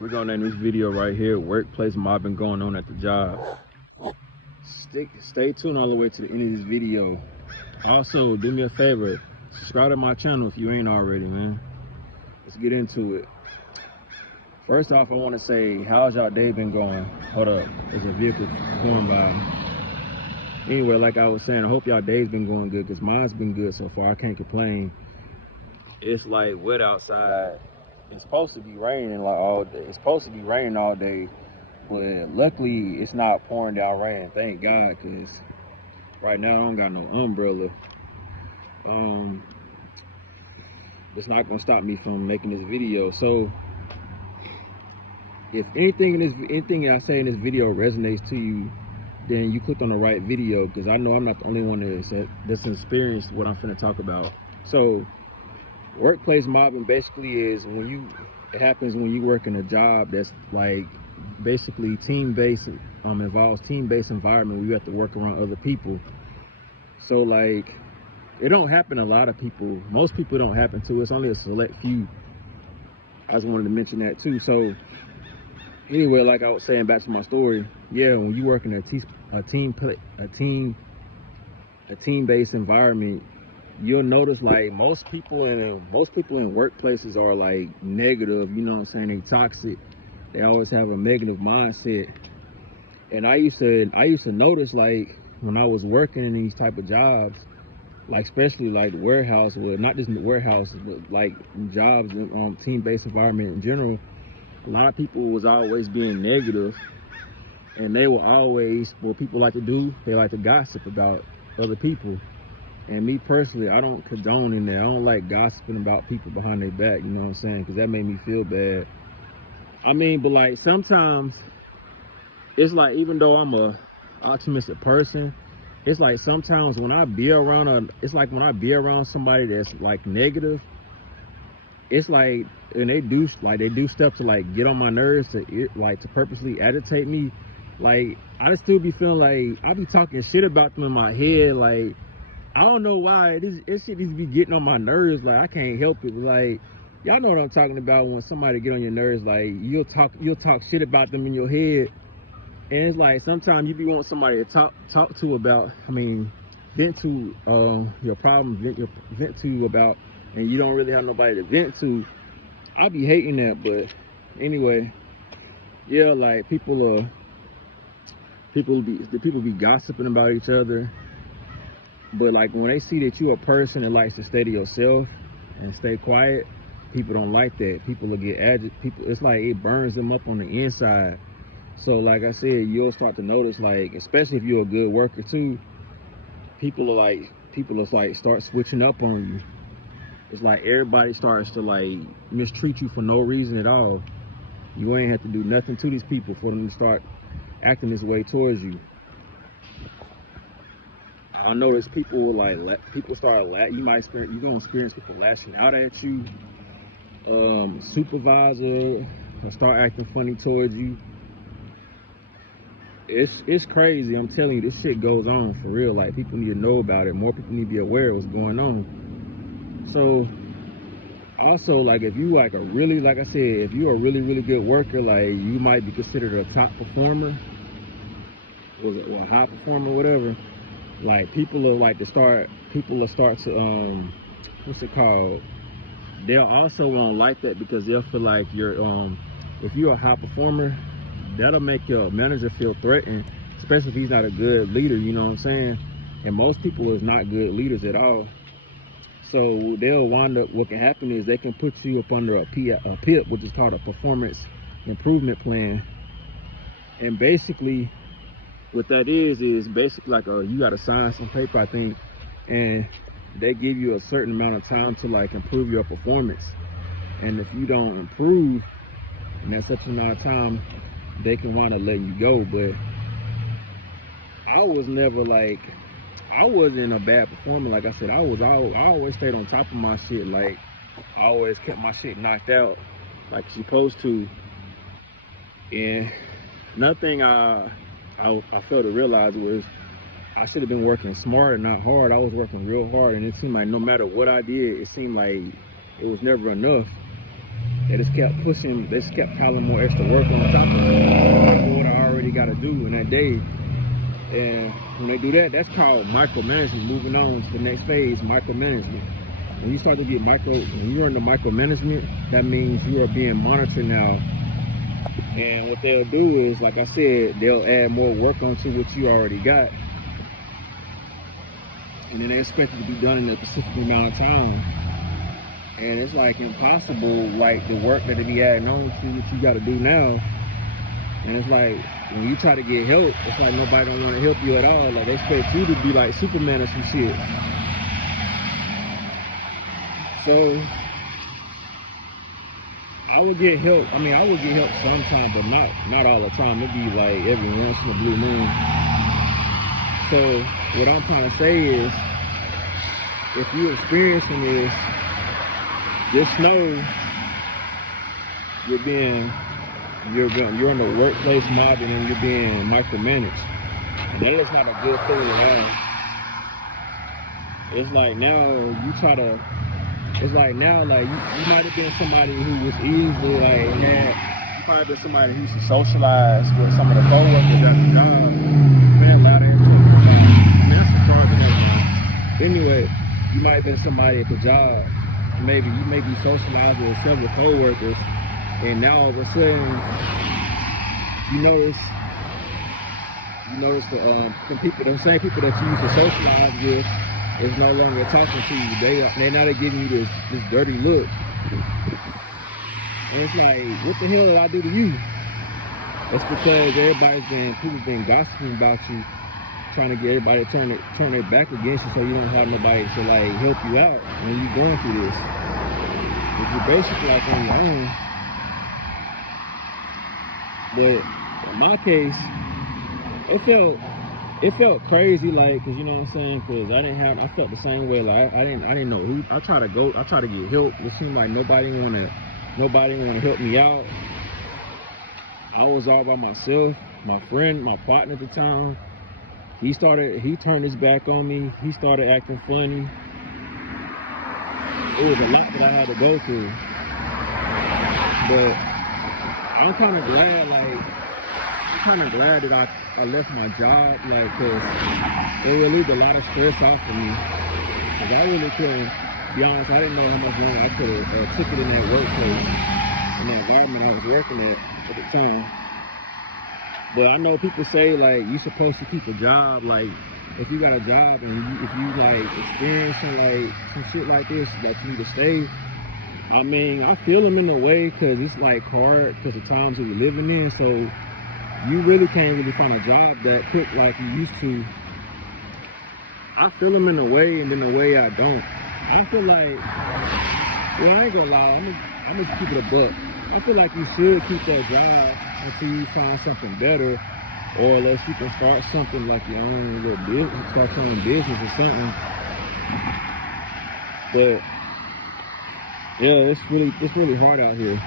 We're gonna name this video right here, workplace mobbing going on at the job. Stay tuned all the way to the end of this video. Also, do me a favor, subscribe to my channel if you ain't already, man. Let's get into it. First off, I want to say, how's y'all day been going? Hold up, there's a vehicle going by. Anyway, like I was saying, I hope y'all day's been going good, because mine's been good so far. I can't complain. It's like wet outside. It's supposed to be raining like all day. It's supposed to be raining all day, but luckily it's not pouring down rain. Thank God, because right now I don't got no umbrella. It's not gonna stop me from making this video. So if anything I say in this video resonates to you, then you clicked on the right video, because I know I'm not the only one that's experienced what I'm finna talk about. So workplace mobbing basically is it happens when you work in a job that's like basically team-based, involves team-based environment where you have to work around other people. So like, it don't happen to a lot of people. Most people don't happen to. It's only a select few. I just wanted to mention that too. So anyway, like I was saying, back to my story. Yeah, when you work in a team-based environment, you'll notice like most people in workplaces are like negative, you know what I'm saying? They toxic. They always have a negative mindset. And I used to notice, like when I was working in these type of jobs, like especially like the warehouse, well, not just in the warehouses, but like jobs in team-based environment in general, a lot of people was always being negative, and they were always, what people like to do, they like to gossip about other people. And me personally, I don't condone in that. I don't like gossiping about people behind their back, you know what I'm saying? Because that made me feel bad. I mean, but like sometimes, it's like, even though I'm a optimistic person, it's like sometimes when I be around somebody that's like negative, it's like, and they do stuff to like get on my nerves, to purposely agitate me. Like, I just still be feeling like I be talking shit about them in my head. Like, I don't know why this shit needs to be getting on my nerves. Like, I can't help it. Like, y'all know what I'm talking about, when somebody get on your nerves. Like, you'll talk shit about them in your head, and it's like sometimes you be wanting somebody to talk to about, vent to your problems, vent to about, and you don't really have nobody to vent to. I be hating that. But anyway, yeah, like people be gossiping about each other. But like when they see that you a person that likes to stay to yourself and stay quiet, people don't like that. People will get agitated. It's like it burns them up on the inside. So like I said, you'll start to notice, like, especially if you're a good worker too, people start switching up on you. It's like everybody starts to like mistreat you for no reason at all. You ain't have to do nothing to these people for them to start acting this way towards you. I notice people you gonna experience people lashing out at you. Supervisor will start acting funny towards you. It's crazy. I'm telling you, this shit goes on for real. Like, people need to know about it. More people need to be aware of what's going on. So also, like, if you like if you're a really, really good worker, like, you might be considered a top performer, or a high performer, whatever. Like, people will start to what's it called? They'll also won't like that, because they'll feel like if you're a high performer, that'll make your manager feel threatened, especially if he's not a good leader, you know what I'm saying? And most people is not good leaders at all. So they'll wind up, what can happen is they can put you up under a PIP, which is called a performance improvement plan. And basically what that is basically like you got to sign some paper, I think, and they give you a certain amount of time to like improve your performance. And if you don't improve in that such amount of time, they can want to let you go. But I wasn't a bad performer. Like I said, I always stayed on top of my shit. Like, I always kept my shit knocked out like you're supposed to. And another thing I failed to realize was I should have been working smarter, not hard. I was working real hard, and it seemed like no matter what I did, it seemed like it was never enough. They just kept pushing, they just kept piling more extra work on top of what I already got to do in that day. And when they do that, that's called micromanagement. Moving on to the next phase, micromanagement. When you start to get when you're into micromanagement, that means you are being monitored now. And what they'll do is, like I said, they'll add more work onto what you already got. And then they expect it to be done in a specific amount of time. And it's like impossible, like the work that they be adding on to what you got to do now. And it's like, when you try to get help, it's like nobody don't want to help you at all. Like they expect you to be like Superman or some shit. So I would get help. I mean, I would get help sometimes, but not all the time. It'd be like every once in a blue moon. So what I'm trying to say is, if you're experiencing this, just know you're in the workplace mobbing and you're being micromanaged. And that is not a good thing at all. It's like now like you might have been somebody who was easily like you probably been somebody who used to socialize with some of the coworkers at the job. Anyway, you might have been somebody at the job. Maybe you may be socializing with several coworkers, and now all of a sudden you notice the same people that you used to socialize with is no longer talking to you. They're not giving you this dirty look. And it's like, what the hell did I do to you? It's because people been gossiping about you, trying to get everybody to turn their back against you so you don't have nobody to like help you out when you're going through this. If you're basically like on your own. But in my case, it felt crazy, like, cause you know what I'm saying, cause I felt the same way, like I didn't know who. I try to get help. It seemed like nobody wanna help me out. I was all by myself. My partner at the time, he turned his back on me. He started acting funny. It was a lot that I had to go through. But I'm kind of glad that I left my job, like, cause it relieved a lot of stress off of me. Cause I really couldn't, to be honest, I didn't know how much longer I could have took it in that workplace, in the environment I was working at the time. But I know people say, like, you're supposed to keep a job, like, if you got a job and if you like experiencing like some shit like this, like you need to stay. I mean, I feel them in a way, cause it's like hard because the times that we're living in, so you really can't really find a job that quick like you used to. I feel them in a way, and in a way I don't. I feel like, well, I ain't gonna lie, I'm gonna keep it a buck. I feel like you should keep that job until you find something better, or unless you can start something like your own little business, start your own business or something. But yeah, it's really hard out here.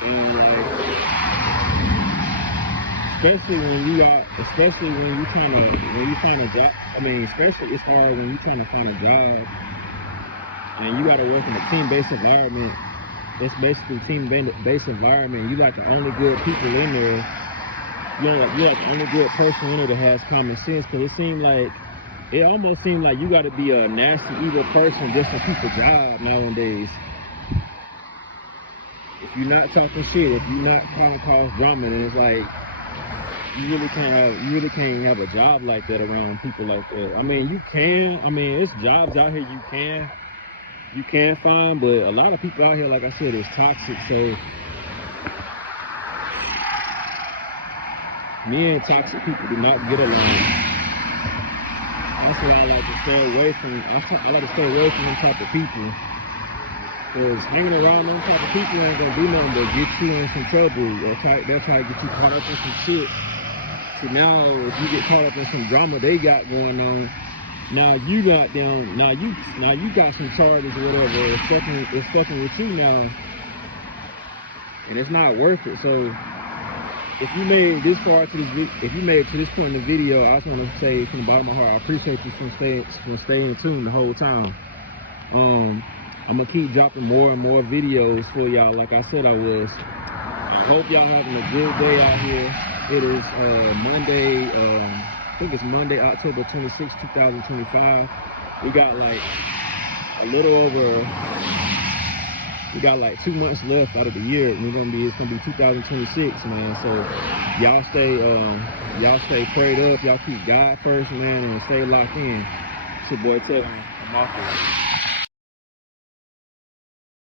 And like, especially when you find a job. I mean, especially it's hard when you're trying to find a job and you gotta work in a team-based environment. It's basically team-based environment. You like the only good people in there. You're like the only good person in there that has common sense. Cause it almost seems like you gotta be a nasty, evil person just to keep a job nowadays. If you're not talking shit, if you're not cause drama, then it's like you really can't have a job like that around people like that. I mean, you can. I mean, it's jobs out here you can find, but a lot of people out here, like I said, is toxic. So me and toxic people do not get along. That's why I like to stay away from. I like to stay away from them type of people. Cause hanging around them type of people ain't gonna do nothing but get you in some trouble. They'll try to get you caught up in some shit. So now, if you get caught up in some drama they got going on, now you got them. Now you got some charges or whatever. It's fucking with you now, and it's not worth it. So if you made this far to this, if you made it to this point in the video, I just want to say from the bottom of my heart, I appreciate you from staying tuned the whole time. I'm gonna keep dropping more and more videos for y'all, like I said I was. I hope y'all having a good day out here. It is Monday, I think it's Monday, October 26, 2025. We got like a little over, we got like 2 months left out of the year, and it's gonna be 2026, man. So y'all stay prayed up, y'all keep God first, man, and stay locked in. It's your boy Tevin. I'm off here.